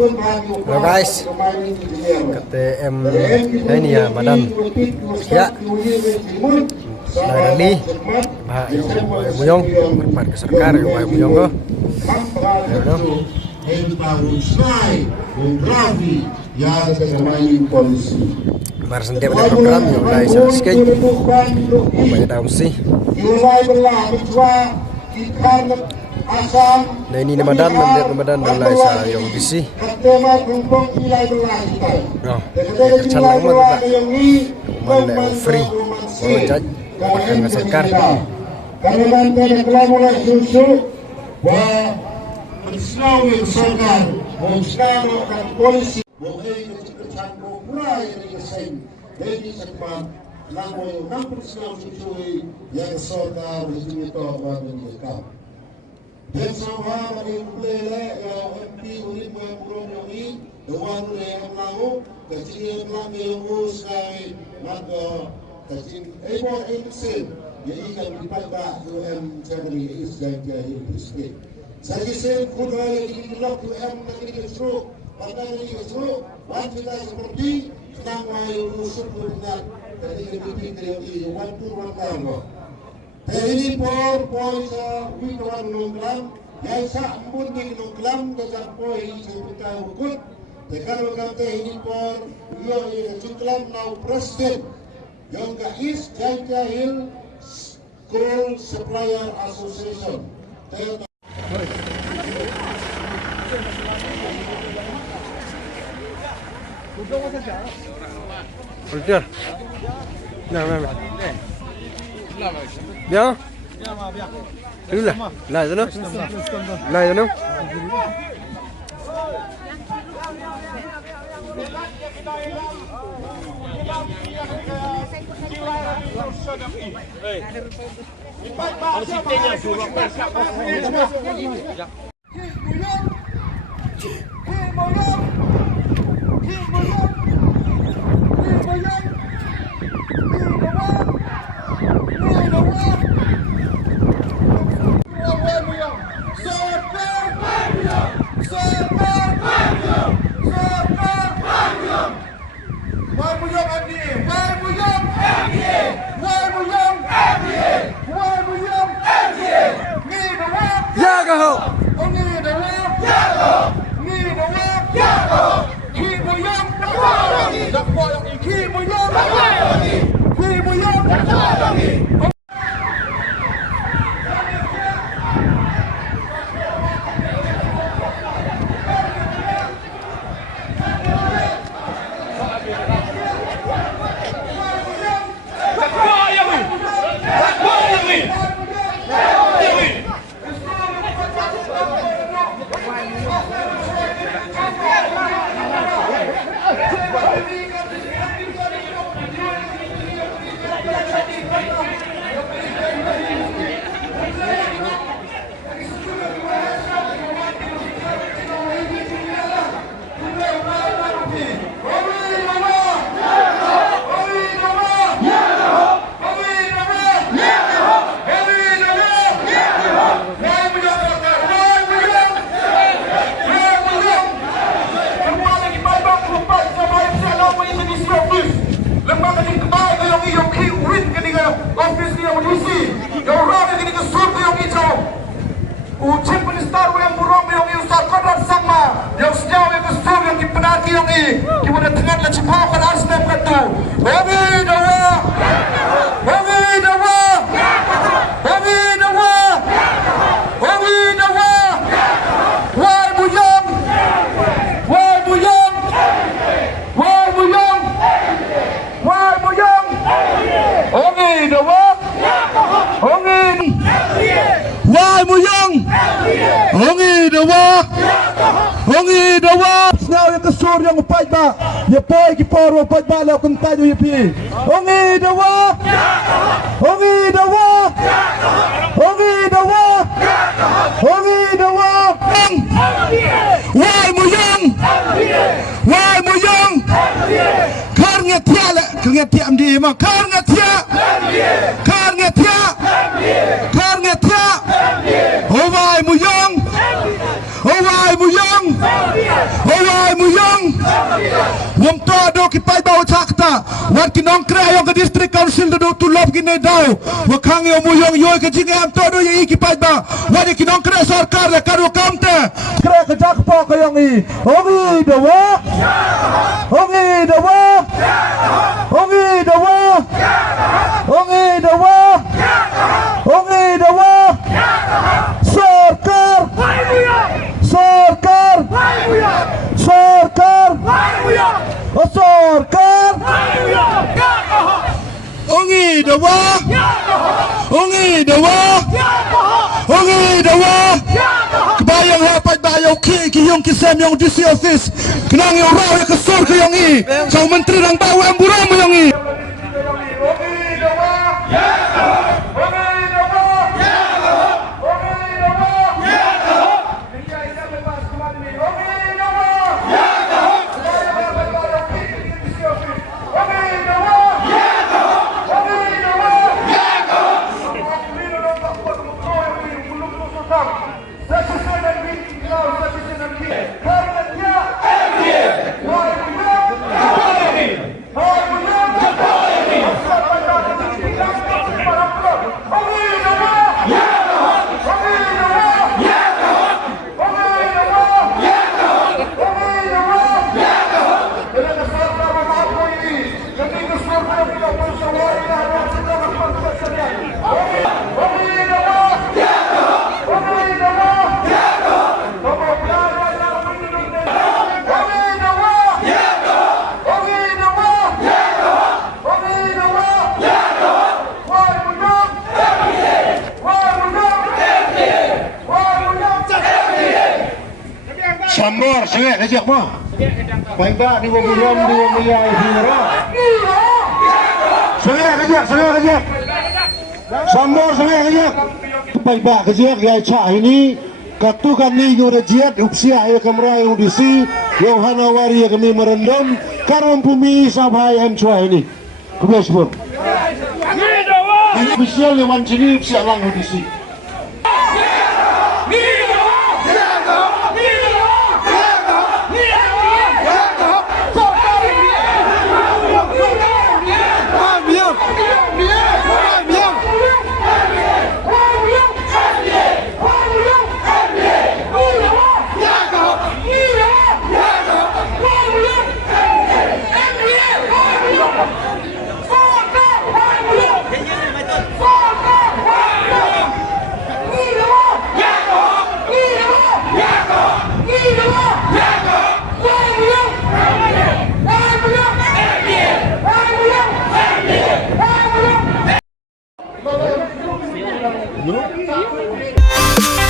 Halo guys, KTM ini ya badan ya dari Bahaya Buyong berpar ke Serkar Bahaya Buyong ko Mar setiap ada program yang mulai selesai banyak tahun sih. Nah ini Ramadan mulai sa yung bisi. No, kecalang mo ba? Mana yung free. Wala jaj, pakai ngasakar. Karena nanti reklamulah susu, bahwa menselawin serkar, menselawin polisi, boleh kecepatan mulai dari sen, dari cepat, namun nampun susu yang serkar itu orang mendekat. Dan sama dari mulai MP unit mempunyai ini, dewan yang lalu kecil yang urus kami maka kecil ekor eksil jadi kan dipakai UM Germany Israel jadi bisnis. Saya sen kuda yang dikelak UM negeri Israel, pada negeri Israel, wanita seperti nama yang rusuh benar dari negeri dari waktu waktu. Ini poin wituan nongklam, yang sambut di nongklam dengan poin seputar hukum. Kalau kata ini yang nongklam now presiden, yang guys Jahil Coal Supplier Association. Volunteer. Nah. Bien. Là. Là rồi đó. Là rồi đó. Hongi dawa snaw yang kesur yang upai ba ya poi ki poro upai ba la kun tajo ya pi hongi dawa hongi dawa hongi dawa hongi dawa wai muyang kar ngetia la ngetiam di ma kar ngetia oh wai muyang kipai bau cakta wat kinong kre yang ke district council do tulop kine dau wakang yo muyong yo ke jinge am todo ye kipai ba wat kinong kre sarkar le karu kamte kre ke jakpo ke yang i ongi dewa ongi dewa ongi dewa ongi dewa ongi dewa sarkar sarkar sarkar sarkar ongi dewa ongi dewa ongi dewa kebayang hapat bayau ki yung kisem yung DC office kenang yung raw ya kesur ke yung i kau menteri nang bawa amburam yung i Sambor sengit kejak mah. Baik ba di Boburam di Wilayah Himara. Sengit kejak. Sambor sengit kejak. Baik ba kejak ya cah ini katukan ni yo rejiat upsia ya kamera audisi Yohana Wari ya kami merendam karon bumi sabhai am chua ini. Kebiasaan. Ini official yang mancini upsia lang audisi. No?